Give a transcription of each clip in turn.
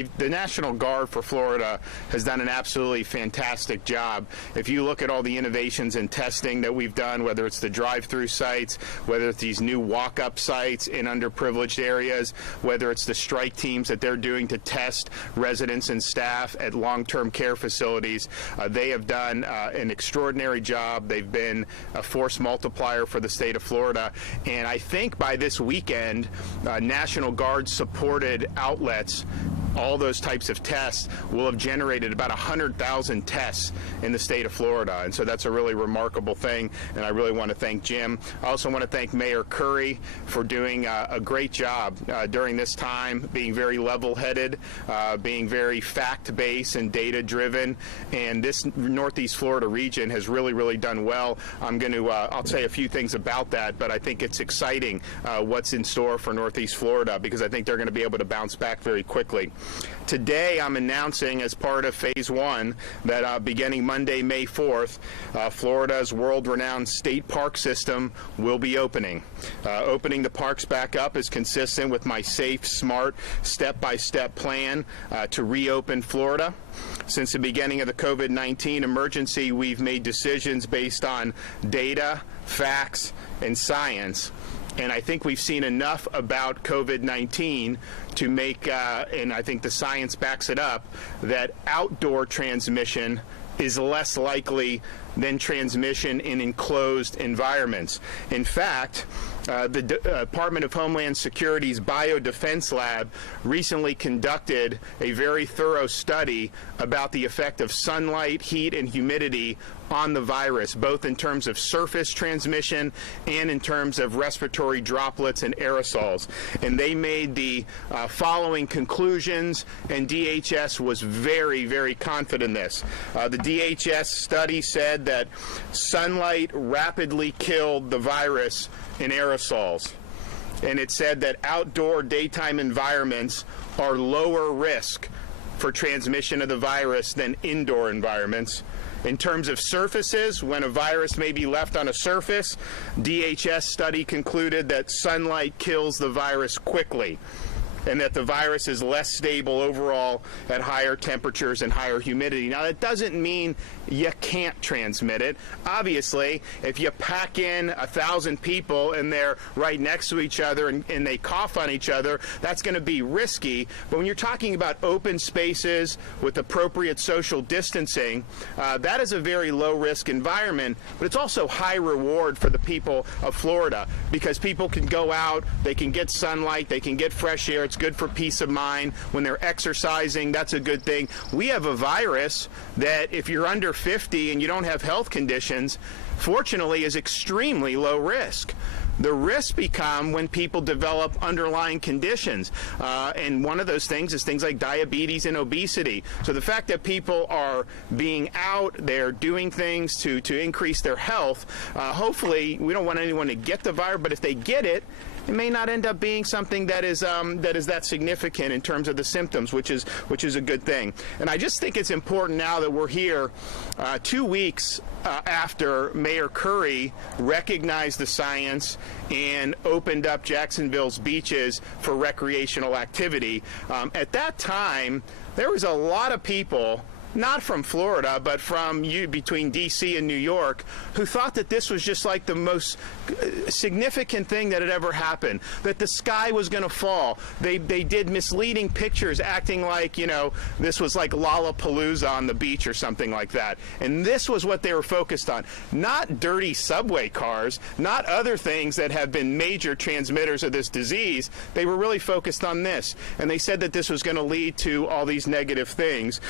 The National Guard for Florida has done an absolutely fantastic job. If you look at all the innovations in testing that we've done, whether it's the drive-through sites, whether it's these new walk-up sites in underprivileged areas, whether it's the strike teams that they're doing to test residents and staff at long-term care facilities, they have done an extraordinary job. They've been a force multiplier for the state of Florida. And I think by this weekend, National Guard supported outlets, all those types of tests will have generated about 100,000 tests in the state of Florida. And so that's a really remarkable thing, and I really want to thank Jim. I also want to thank Mayor Curry for doing a great job during this time, being very level-headed, being very fact-based and data-driven, and this Northeast Florida region has really done well. I'll say a few things about that, but I think it's exciting what's in store for Northeast Florida, because I think they're going to be able to bounce back very quickly. Today, I'm announcing as part of Phase 1 that beginning Monday, May 4th, Florida's world-renowned state park system will be opening. Opening the parks back up is consistent with my safe, smart, step-by-step plan to reopen Florida. Since the beginning of the COVID-19 emergency, we've made decisions based on data, facts, and science. And I think we've seen enough about COVID-19 to make, and I think the science backs it up, that outdoor transmission is less likely than transmission in enclosed environments. In fact, the Department of Homeland Security's Biodefense Lab recently conducted a very thorough study about the effect of sunlight, heat, and humidity on the virus, both in terms of surface transmission and in terms of respiratory droplets and aerosols. And they made the following conclusions, and DHS was very confident in this. The DHS study said that sunlight rapidly killed the virus in aerosols. And it said that outdoor daytime environments are lower risk for transmission of the virus than indoor environments. In terms of surfaces, when a virus may be left on a surface, DHS study concluded that sunlight kills the virus quickly, and that the virus is less stable overall at higher temperatures and higher humidity. Now, that doesn't mean you can't transmit it. Obviously, if you pack in 1,000 people and they're right next to each other and they cough on each other, that's going to be risky. But when you're talking about open spaces with appropriate social distancing, that is a very low-risk environment, but it's also high reward for the people of Florida, because people can go out, they can get sunlight, they can get fresh air. It's good for peace of mind. When they're exercising, that's a good thing. We have a virus that, if you're under 50 and you don't have health conditions, fortunately is extremely low risk. The risks become when people develop underlying conditions, and one of those things is things like diabetes and obesity. So the fact that people are being out, they're doing things to increase their health, hopefully we don't want anyone to get the virus, but if they get it, it may not end up being something that is that significant in terms of the symptoms, which is a good thing. And I just think it's important now that we're here 2 weeks after Mayor Curry recognized the science and opened up Jacksonville's beaches for recreational activity. At that time, there was a lot of people, not from Florida, but from between D.C. and New York, who thought that this was just like the most significant thing that had ever happened, that the sky was going to fall. They did misleading pictures acting like, this was like Lollapalooza on the beach or something like that. And this was what they were focused on. Not dirty subway cars, not other things that have been major transmitters of this disease. They were really focused on this. And they said that this was going to lead to all these negative things.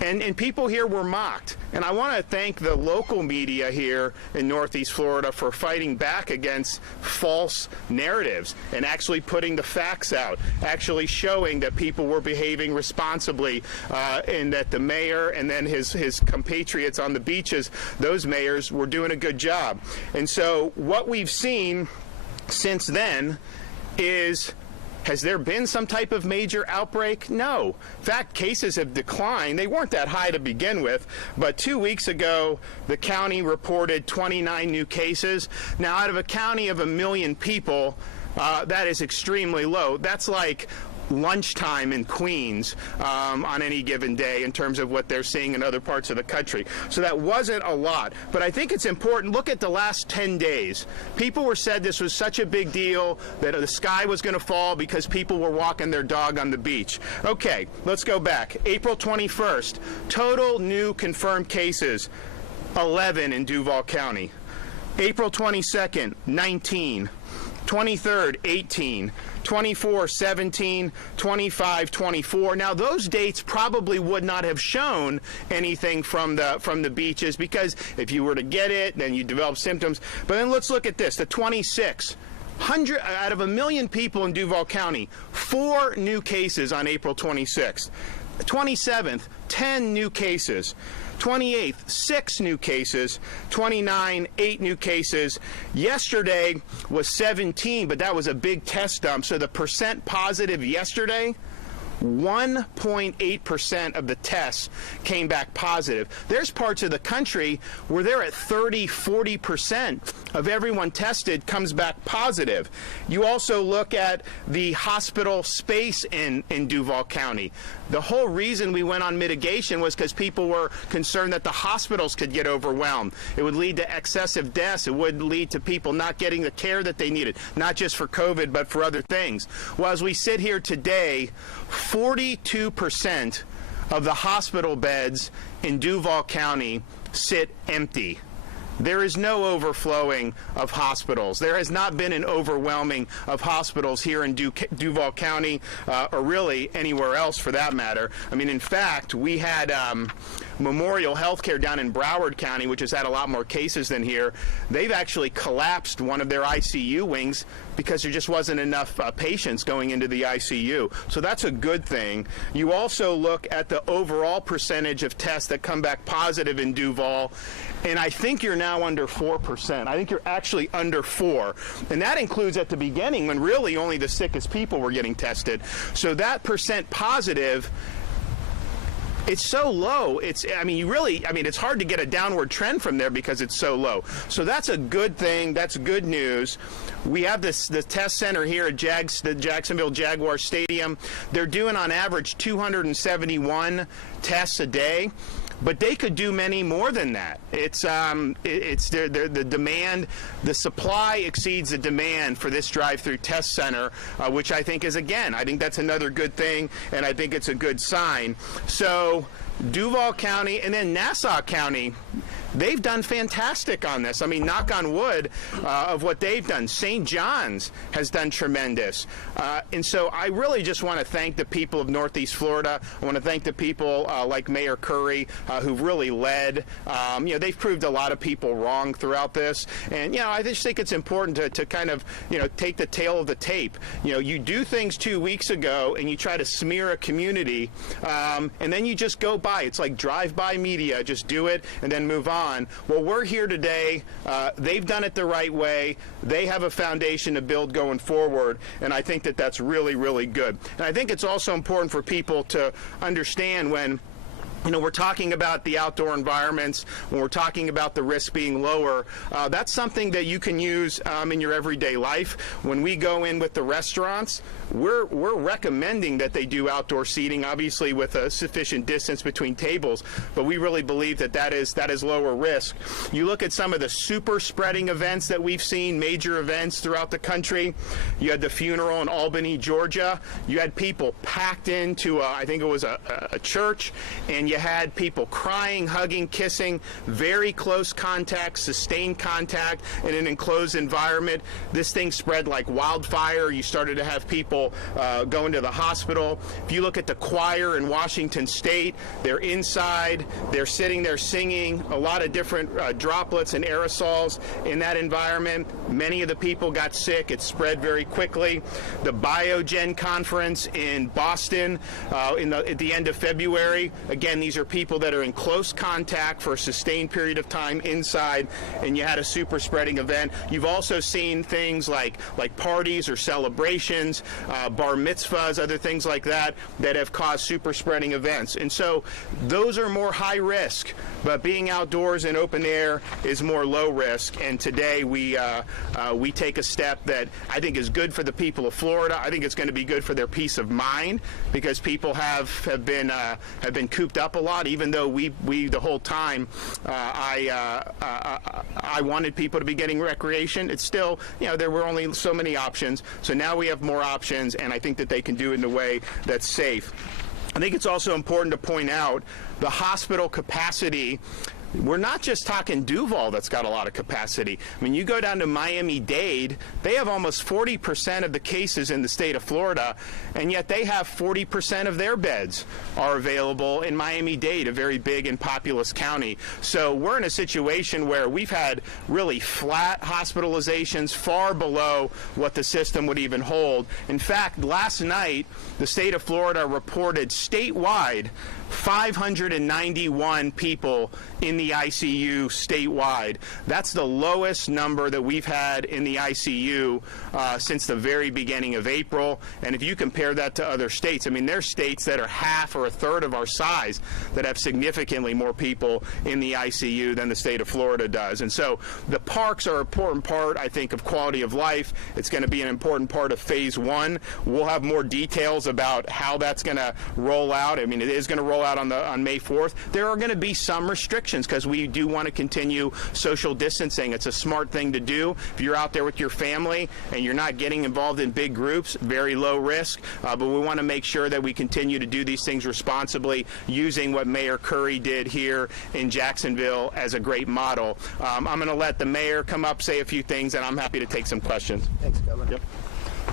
And people here were mocked. And I want to thank the local media here in Northeast Florida for fighting back against false narratives and actually putting the facts out, actually showing that people were behaving responsibly, and that the mayor and then his compatriots on the beaches, those mayors, were doing a good job. And so what we've seen since then is, has there been some type of major outbreak? No. In fact, cases have declined. They weren't that high to begin with, but 2 weeks ago, the county reported 29 new cases. Now, out of a county of 1 million people, that is extremely low. That's like lunchtime in Queens on any given day in terms of what they're seeing in other parts of the country. So that wasn't a lot. But I think it's important. Look at the last 10 days. People were said this was such a big deal that the sky was going to fall because people were walking their dog on the beach. Okay, let's go back. April 21st, total new confirmed cases, 11 in Duval County. April 22nd, 19. 23rd, 18. 24, 17, 25, 24. Now, those dates probably would not have shown anything from the beaches, because if you were to get it, then you develop symptoms. But then let's look at this, the 26. 100 out of 1 million people in Duval County, 4 new cases on April 26th. 27th, 10 new cases. 28th, 6 new cases. 29, 8 new cases. Yesterday was 17, but that was a big test dump. So the percent positive yesterday, 1.8% of the tests came back positive. There's parts of the country where they're at 30, 40% of everyone tested comes back positive. You also look at the hospital space in Duval County. The whole reason we went on mitigation was because people were concerned that the hospitals could get overwhelmed. It would lead to excessive deaths. It would lead to people not getting the care that they needed, not just for COVID, but for other things. Well, as we sit here today, 42% of the hospital beds in Duval County sit empty. There is no overflowing of hospitals. There has not been an overwhelming of hospitals here in Duval County, or really anywhere else for that matter. I mean, in fact, we had Memorial Healthcare down in Broward County, which has had a lot more cases than here. They've actually collapsed one of their ICU wings because there just wasn't enough patients going into the ICU. So that's a good thing. You also look at the overall percentage of tests that come back positive in Duval, and I think you're now under 4%. I think you're actually under 4. And that includes at the beginning when really only the sickest people were getting tested. So that percent positive, it's so low. It's hard to get a downward trend from there because it's so low. So that's a good thing. That's good news. We have the test center here at the Jacksonville Jaguar Stadium. They're doing on average 271 tests a day. But they could do many more than that. It's the demand, the supply exceeds the demand for this drive-through test center, which I think is, again, I think that's another good thing, and I think it's a good sign. So Duval County and then Nassau County, they've done fantastic on this. I mean, knock on wood of what they've done. St. John's has done tremendous. And so I really just want to thank the people of Northeast Florida. I want to thank the people like Mayor Curry who've really led. They've proved a lot of people wrong throughout this. And, I just think it's important to kind of, take the tail of the tape. You do things 2 weeks ago and you try to smear a community and then you just go by. It's like drive-by media. Just do it and then move on. Well, we're here today. They've done it the right way. They have a foundation to build going forward, and I think that that's really, really good. And I think it's also important for people to understand when we're talking about the outdoor environments, when we're talking about the risk being lower, that's something that you can use in your everyday life. When we go in with the restaurants, we're recommending that they do outdoor seating, obviously with a sufficient distance between tables, but we really believe that is lower risk. You look at some of the super spreading events that we've seen, major events throughout the country. You had the funeral in Albany, Georgia. You had people packed into, I think it was a church, and you had people crying, hugging, kissing, very close contact, sustained contact in an enclosed environment. This thing spread like wildfire. You started to have people going to the hospital. If you look at the choir in Washington State, they're inside, they're sitting there singing, a lot of different droplets and aerosols in that environment. Many of the people got sick. It spread very quickly. The Biogen conference in Boston at the end of February, again, these are people that are in close contact for a sustained period of time inside, and you had a super spreading event. You've also seen things like parties or celebrations, bar mitzvahs, other things like that have caused super spreading events. And so those are more high risk, but being outdoors in open air is more low risk. And today we take a step that I think is good for the people of Florida. I think it's going to be good for their peace of mind, because people have been cooped up a lot. Even though we the whole time I wanted people to be getting recreation, it's still, there were only so many options. So now we have more options, and I think that they can do it in a way that's safe. I think it's also important to point out the hospital capacity. We're not just talking Duval that's got a lot of capacity. I mean, you go down to Miami-Dade, they have almost 40% of the cases in the state of Florida, and yet they have 40% of their beds are available in Miami-Dade, a very big and populous county. So we're in a situation where we've had really flat hospitalizations, far below what the system would even hold. In fact, last night, the state of Florida reported statewide 591 people in the ICU statewide. That's the lowest number that we've had in the ICU since the very beginning of April. And if you compare that to other states, I mean, there's states that are half or a third of our size that have significantly more people in the ICU than the state of Florida does. And so the parks are an important part, I think, of quality of life. It's going to be an important part of phase one. We'll have more details about how that's going to roll out. I mean, it is going to roll out on May 4th. There are going to be some restrictions because we do want to continue social distancing. It's a smart thing to do. If you're out there with your family and you're not getting involved in big groups, very low risk, but we want to make sure that we continue to do these things responsibly, using what Mayor Curry did here in Jacksonville as a great model. I'm going to let the mayor come up, say a few things, and I'm happy to take some questions. Thanks, Governor. Yep.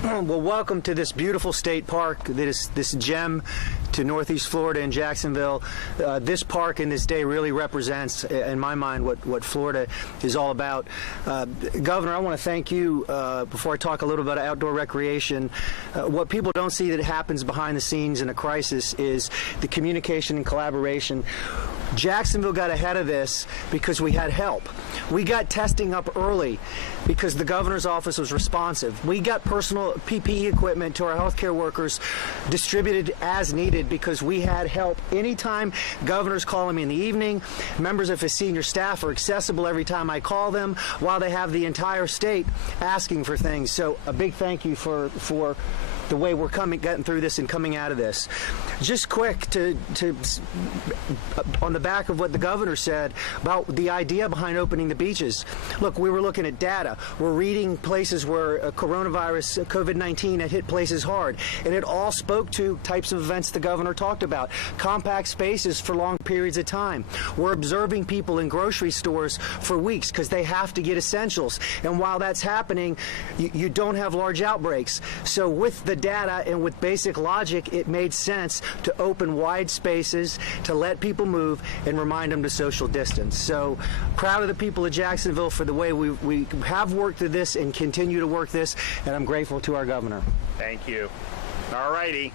Well, welcome to this beautiful state park, this gem to Northeast Florida and Jacksonville. This park and this day really represents, in my mind, what Florida is all about. Governor, I want to thank you, before I talk a little about outdoor recreation. What people don't see that happens behind the scenes in a crisis is the communication and collaboration. Jacksonville got ahead of this because we had help. We got testing up early because the governor's office was responsive. We got personal PPE equipment to our healthcare workers distributed as needed because we had help. Anytime governors call me in the evening, members of his senior staff are accessible every time I call them, while they have the entire state asking for things. So a big thank you for the way we're getting through this and coming out of this. Just quick to on the back of what the governor said about the idea behind opening the beaches. Look, we were looking at data. We're reading places where coronavirus, COVID-19 had hit places hard, and it all spoke to types of events the governor talked about. Compact spaces for long periods of time. We're observing people in grocery stores for weeks because they have to get essentials, and while that's happening, you don't have large outbreaks. So with the data and with basic logic, it made sense to open wide spaces, to let people move and remind them to social distance. So proud of the people of Jacksonville for the way we have worked through this and continue to work this, and I'm grateful to our governor. Thank you. All righty.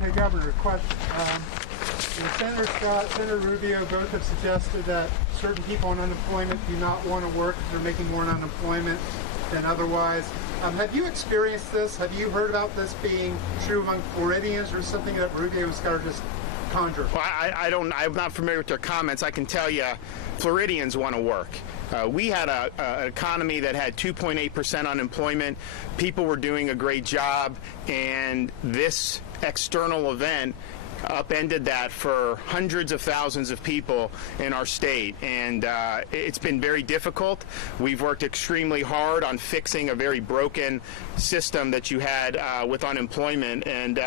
Okay, Governor, question. Senator Scott, Senator Rubio both have suggested that certain people on unemployment do not want to work because they're making more on unemployment than otherwise. Have you experienced this? Have you heard about this being true among Floridians, or something that Rubio Scott just conjure? Well, I'm not familiar with their comments. I can tell you, Floridians want to work. We had an economy that had 2.8% unemployment. People were doing a great job, and this external event upended that for hundreds of thousands of people in our state, and it's been very difficult. We've worked extremely hard on fixing a very broken system that you had with unemployment, and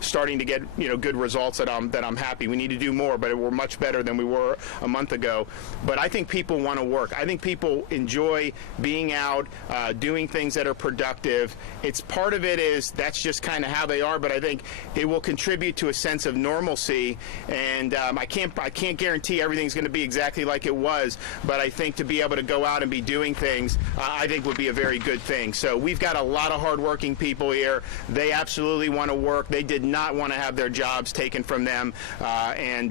starting to get good results that I'm happy. We need to do more, but we're much better than we were a month ago. But I think people want to work. I think people enjoy being out, doing things that are productive. It's part of it is that's just kind of how they are, but I think it will contribute to a sense of of normalcy, and I can't guarantee everything's going to be exactly like it was, but I think to be able to go out and be doing things, I think would be a very good thing. So we've got a lot of hardworking people here. They absolutely want to work. They did not want to have their jobs taken from them, and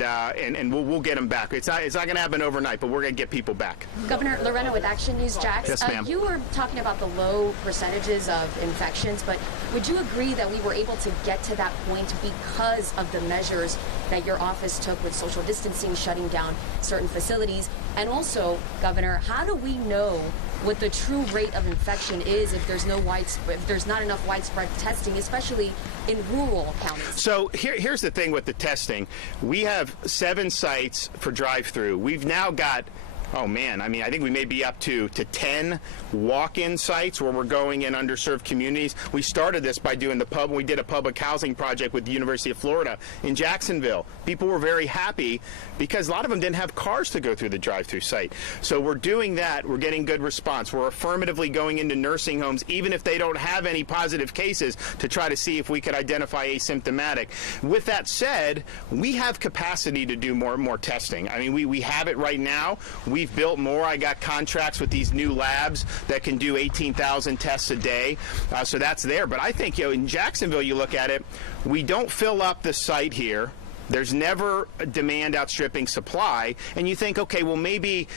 we'll get them back. It's not going to happen overnight, but we're going to get people back. Governor Lorena with Action News. Jax, yes, ma'am. You were talking about the low percentages of infections, but would you agree that we were able to get to that point because of the measures that your office took with social distancing, shutting down certain facilities? And also, Governor, how do we know what the true rate of infection is if there's not enough widespread testing, especially in rural counties? So here's the thing with the testing. We have 7 sites for drive-through. We've now got, oh man, I mean, I think we may be up to 10 walk-in sites where we're going in underserved communities. We started this by doing we did a public housing project with the University of Florida in Jacksonville. People were very happy because a lot of them didn't have cars to go through the drive-through site. So we're doing that. We're getting good response. We're affirmatively going into nursing homes, even if they don't have any positive cases, to try to see if we could identify asymptomatic. With that said, we have capacity to do more testing. I mean, we have it right now. We've built more. I got contracts with these new labs that can do 18,000 tests a day. So that's there. But I think, in Jacksonville, you look at it, we don't fill up the site here. There's never a demand outstripping supply, and you think, okay, well, maybe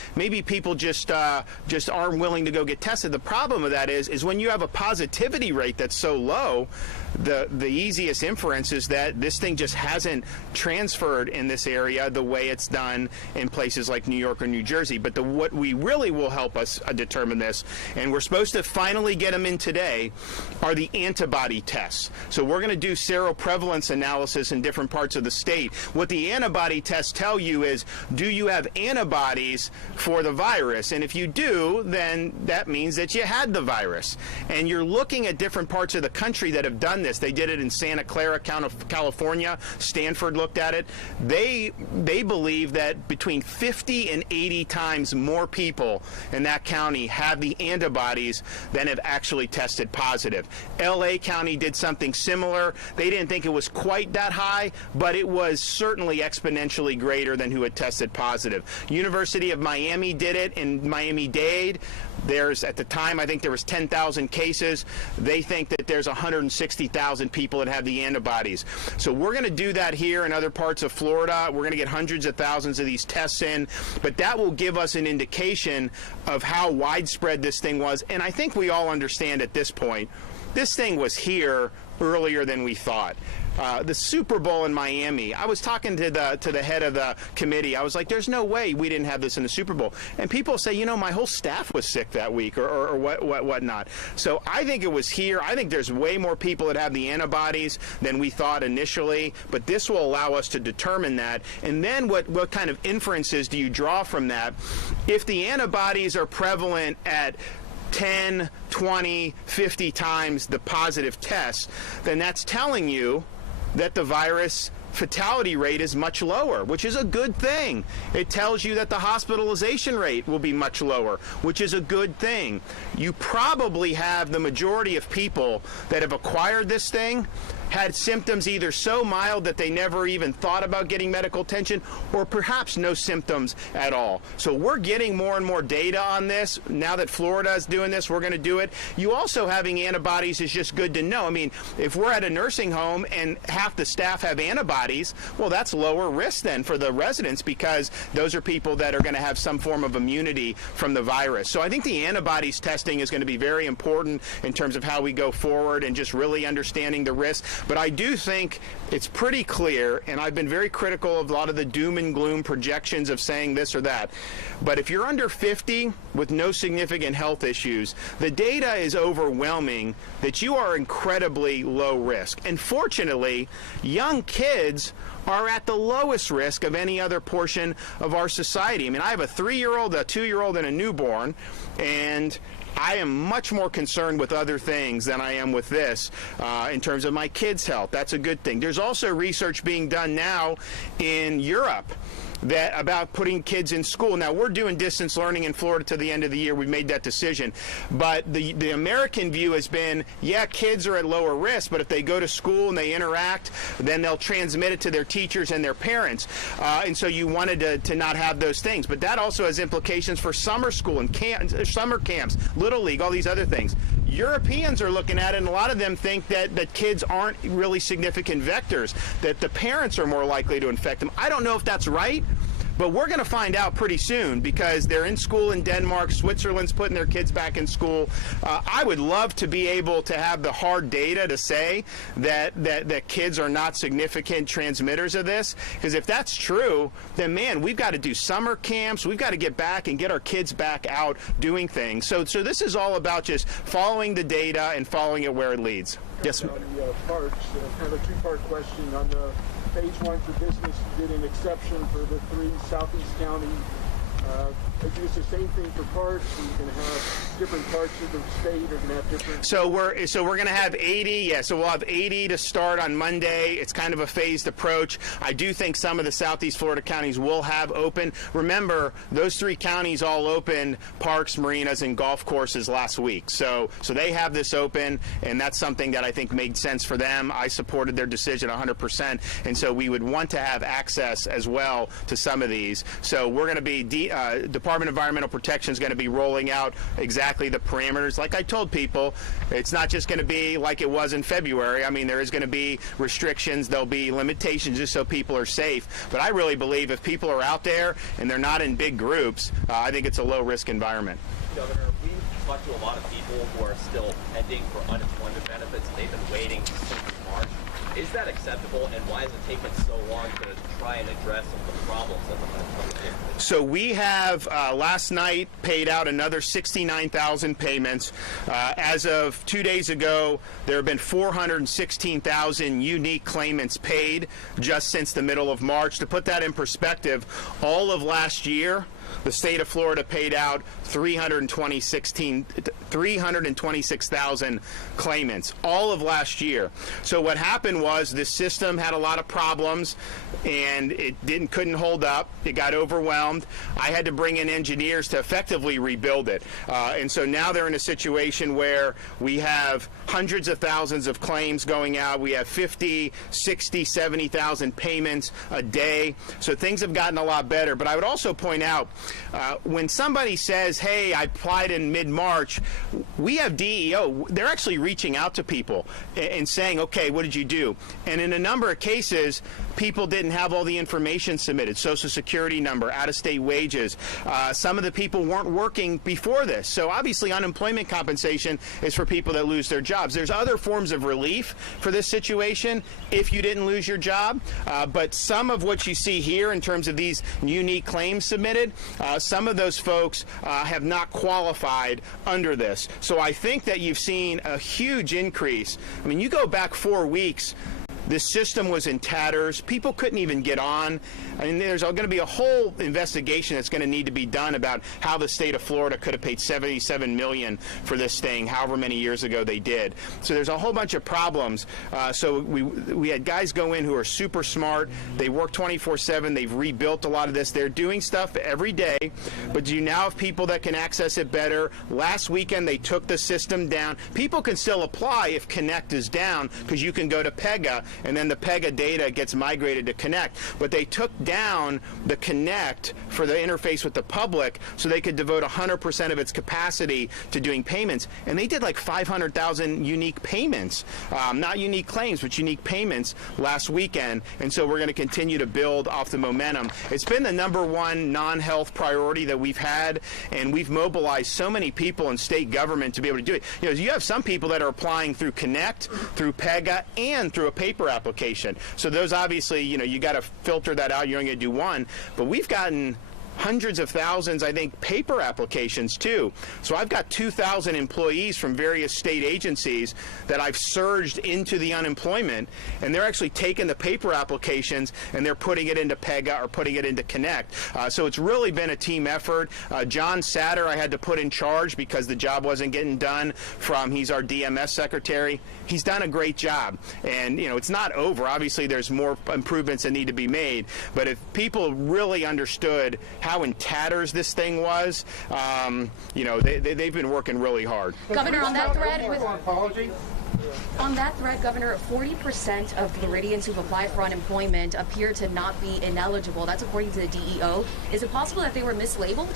people just aren't willing to go get tested. The problem with that is when you have a positivity rate that's so low, the easiest inference is that this thing just hasn't transferred in this area the way it's done in places like New York or New Jersey. But what we really will help us determine this, and we're supposed to finally get them in today, are the antibody tests. So we're going to do seroprevalence analysis in different parts of the state. What the antibody tests tell you is, do you have antibodies for the virus? And if you do, then that means that you had the virus. And you're looking at different parts of the country that have done this. They did it in Santa Clara, California. Stanford looked at it. They believe that between 50 and 80 times more people in that county have the antibodies than have actually tested positive. LA County did something similar. They didn't think it was quite that high, but it was certainly exponentially greater than who had tested positive. University of Miami did it in Miami-Dade. At the time, I think there was 10,000 cases. They think that there's 160,000 people that have the antibodies. So we're going to do that here in other parts of Florida. We're going to get hundreds of thousands of these tests in, but that will give us an indication of how widespread this thing was. And I think we all understand at this point, this thing was here earlier than we thought. The Super Bowl in Miami, I was talking to the head of the committee. I was like, there's no way we didn't have this in the Super Bowl. And people say, my whole staff was sick that week or whatnot. So I think it was here. I think there's way more people that have the antibodies than we thought initially, but this will allow us to determine that. And then what kind of inferences do you draw from that? If the antibodies are prevalent at 10, 20, 50 times the positive tests, then that's telling you that the virus fatality rate is much lower, which is a good thing. It tells you that the hospitalization rate will be much lower, which is a good thing. You probably have the majority of people that have acquired this thing had symptoms either so mild that they never even thought about getting medical attention, or perhaps no symptoms at all. So we're getting more and more data on this. Now that Florida is doing this, we're going to do it. You also having antibodies is just good to know. I mean, if we're at a nursing home and half the staff have antibodies, well, that's lower risk then for the residents, because those are people that are going to have some form of immunity from the virus. So I think the antibodies testing is going to be very important in terms of how we go forward and just really understanding the risk. But I do think it's pretty clear, and I've been very critical of a lot of the doom and gloom projections of saying this or that, but if you're under 50 with no significant health issues, the data is overwhelming that you are incredibly low risk. And fortunately, young kids are at the lowest risk of any other portion of our society. I mean, I have a 3-year-old, a 2-year-old, and a newborn, and I am much more concerned with other things than I am with this in terms of my kids' health. That's a good thing. There's also research being done now in Europe that about putting kids in school. Now, we're doing distance learning in Florida to the end of the year. We made that decision. But the American view has been, yeah, kids are at lower risk, but if they go to school and they interact, then they'll transmit it to their teachers and their parents. And so you wanted to not have those things. But that also has implications for summer school and summer camps, Little League, all these other things. Europeans are looking at it, and a lot of them think that kids aren't really significant vectors, that the parents are more likely to infect them. I don't know if that's right, but we're going to find out pretty soon because they're in school in Denmark. Switzerland's putting their kids back in school. I would love to be able to have the hard data to say that kids are not significant transmitters of this, because if that's true, then, man, we've got to do summer camps. We've got to get back and get our kids back out doing things. So this is all about just following the data and following it where it leads. Yes, on the parks, kind of a two-part question. On the phase one for business, you did an exception for the 3 southeast counties. Is the same thing for parks? Are you going to have different parts of the state are going to have different? So we're going to have 80. Yeah, so we'll have 80 to start on Monday. It's kind of a phased approach. I do think some of the southeast Florida counties will have open. Remember, those 3 counties all opened parks, marinas, and golf courses last week. So they have this open, and that's something that I think made sense for them. I supported their decision 100%, and so we would want to have access as well to some of these. So we're going to be Department of Environmental Protection is going to be rolling out exactly the parameters. Like I told people, it's not just going to be like it was in February. I mean, there is going to be restrictions. There'll be limitations just so people are safe. But I really believe if people are out there and they're not in big groups, I think it's a low-risk environment. Governor, we've talked to a lot of people who are still pending for unemployment benefits. They've been waiting since March. Is that acceptable, and why has it taken so long to try and address some of the problems that the unemployment benefits? So we have last night paid out another 69,000 payments. As of 2 days ago, there have been 416,000 unique claimants paid just since the middle of March. To put that in perspective, all of last year, the state of Florida paid out 326,000 claimants all of last year. So what happened was this system had a lot of problems, and it couldn't hold up. It got overwhelmed. I had to bring in engineers to effectively rebuild it. And so now they're in a situation where we have hundreds of thousands of claims going out. We have 50, 60, 70,000 payments a day. So things have gotten a lot better. But I would also point out, when somebody says, hey, I applied in mid-March, we have DEO. They're actually reaching out to people and saying, okay, what did you do? And in a number of cases, people didn't have all the information submitted, Social Security number, out-of-state wages. Some of the people weren't working before this. So obviously unemployment compensation is for people that lose their jobs. There's other forms of relief for this situation if you didn't lose your job. But some of what you see here in terms of these unique claims submitted, some of those folks have not qualified under this. So I think that you've seen a huge increase. I mean, you go back 4 weeks, this system was in tatters. People couldn't even get on. I mean, there's going to be a whole investigation that's going to need to be done about how the state of Florida could have paid $77 million for this thing, however many years ago they did. So there's a whole bunch of problems. So we had guys go in who are super smart. They work 24/7. They've rebuilt a lot of this. They're doing stuff every day. But you now have people that can access it better. Last weekend they took the system down. People can still apply if Connect is down because you can go to PEGA, and then the PEGA data gets migrated to Connect. But they took down the Connect for the interface with the public so they could devote 100% of its capacity to doing payments. And they did like 500,000 unique payments, not unique claims, but unique payments last weekend. And so we're going to continue to build off the momentum. It's been the #1 non-health priority that we've had, and we've mobilized so many people in state government to be able to do it. You know, you have some people that are applying through Connect, through PEGA, and through a paper application. So those obviously, you know, you got to filter that out. You're only going to do one. But we've gotten hundreds of thousands, I think, paper applications too. So I've got 2,000 employees from various state agencies that I've surged into the unemployment, and they're actually taking the paper applications and they're putting it into PEGA or putting it into Connect. So it's really been a team effort. John Satter I had to put in charge because the job wasn't getting done he's our DMS secretary. He's done a great job. And, it's not over. Obviously, there's more improvements that need to be made. But if people really understood how in tatters this thing was, they've been working really hard. Governor, on that thread, Governor, 40% of Floridians who've applied for unemployment appear to not be ineligible. That's according to the DEO. Is it possible that they were mislabeled?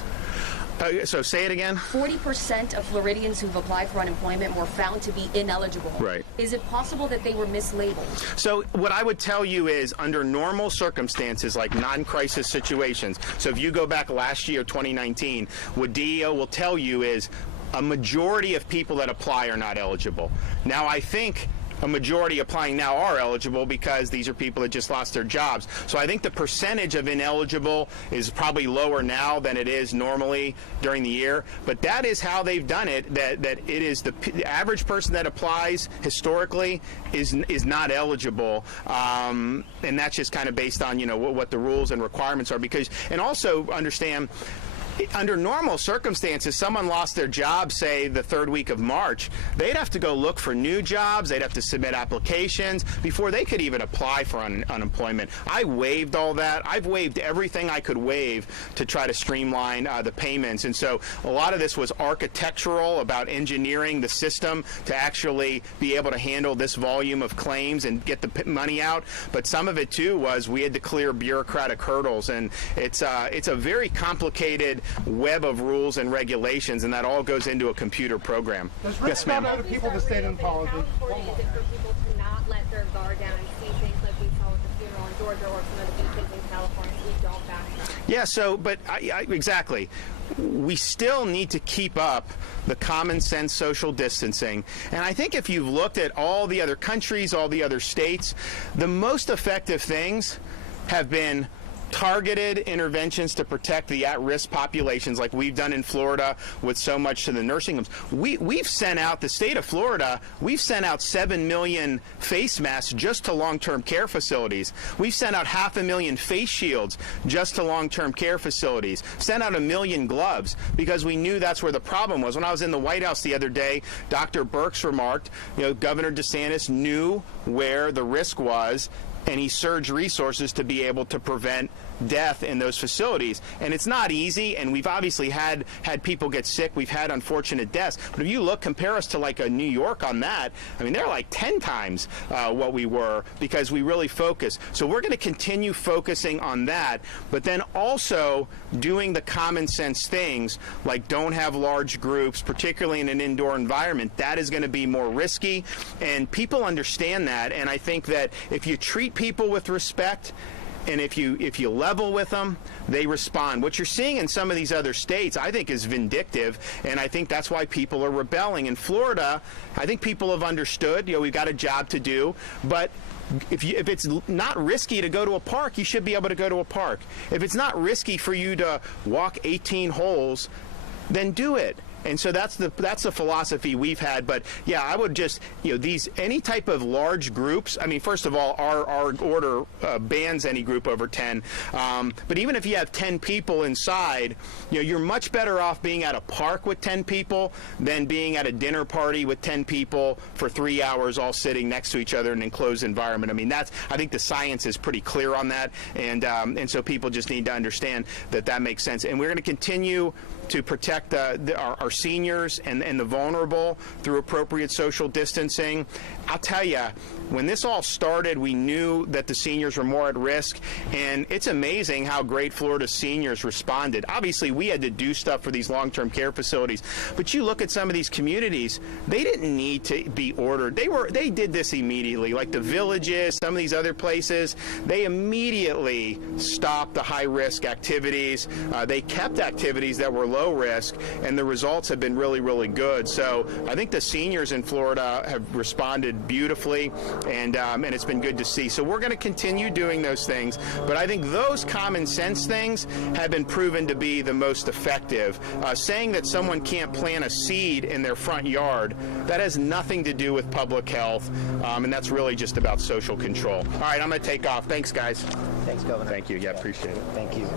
So say it again. 40% of Floridians who've applied for unemployment were found to be ineligible. Right. Is it possible that they were mislabeled? So what I would tell you is, under normal circumstances, like non-crisis situations, so if you go back last year, 2019, what DEO will tell you is a majority of people that apply are not eligible. Now, I think a majority applying now are eligible because these are people that just lost their jobs. So I think the percentage of ineligible is probably lower now than it is normally during the year. But that is how they've done it, that it is the average person that applies historically is not eligible. And that's just kind of based on, what the rules and requirements are. And also understand, under normal circumstances, someone lost their job, say, the third week of March. They'd have to go look for new jobs. They'd have to submit applications before they could even apply for unemployment. I waived all that. I've waived everything I could waive to try to streamline the payments. And so a lot of this was architectural, about engineering the system to actually be able to handle this volume of claims and get the money out. But some of it, too, was we had to clear bureaucratic hurdles. And it's a very complicated web of rules and regulations, and that all goes into a computer program. Yes, ma'am. Other people to state an apology. California, is it for people to not let their guard down and see things like we saw with the funeral in Georgia or some of the beaches in California? We don't backtrack. Yeah, but exactly. We still need to keep up the common sense social distancing. And I think if you've looked at all the other countries, all the other states, the most effective things have been targeted interventions to protect the at-risk populations, like we've done in Florida with so much to the nursing homes. We've sent out, the state of Florida, we've sent out 7 million face masks just to long-term care facilities. We've sent out 500,000 face shields just to long-term care facilities. Sent out 1 million gloves because we knew that's where the problem was. When I was in the White House the other day, Dr. Birx remarked, Governor DeSantis knew where the risk was, and he surged resources to be able to prevent death in those facilities. And it's not easy, and we've obviously had people get sick. We've had unfortunate deaths. But if you compare us to like a New York on that, I mean, they're like 10 times what we were because we really focus. So we're going to continue focusing on that, but then also doing the common sense things like don't have large groups, particularly in an indoor environment. That is going to be more risky, and people understand that. And I think that if you treat people with respect, and if you level with them, they respond. What you're seeing in some of these other states, I think, is vindictive, and I think that's why people are rebelling. In Florida, I think people have understood, we've got a job to do, but if it's not risky to go to a park, you should be able to go to a park. If it's not risky for you to walk 18 holes, then do it. And so that's the philosophy we've had. But yeah, I would just, any type of large groups. I mean, first of all, our order bans any group over 10. But even if you have 10 people inside, you're much better off being at a park with 10 people than being at a dinner party with 10 people for 3 hours all sitting next to each other in an enclosed environment. I mean, I think the science is pretty clear on that. And so people just need to understand that makes sense. And we're going to continue to protect our seniors and the vulnerable through appropriate social distancing. I'll tell you, when this all started, we knew that the seniors were more at risk, and it's amazing how great Florida seniors responded. Obviously, we had to do stuff for these long-term care facilities, but you look at some of these communities, they didn't need to be ordered. They did this immediately, like the Villages, some of these other places. They immediately stopped the high-risk activities. They kept activities that were low risk, and the results have been really, really good. So I think the seniors in Florida have responded beautifully. and it's been good to see. So we're going to continue doing those things, but I think those common sense things have been proven to be the most effective. Saying that someone can't plant a seed in their front yard, that has nothing to do with public health, and that's really just about social control. All right, I'm going to take off. Thanks, guys. Thanks, Governor. Thank you. Yeah, appreciate it. Thank you.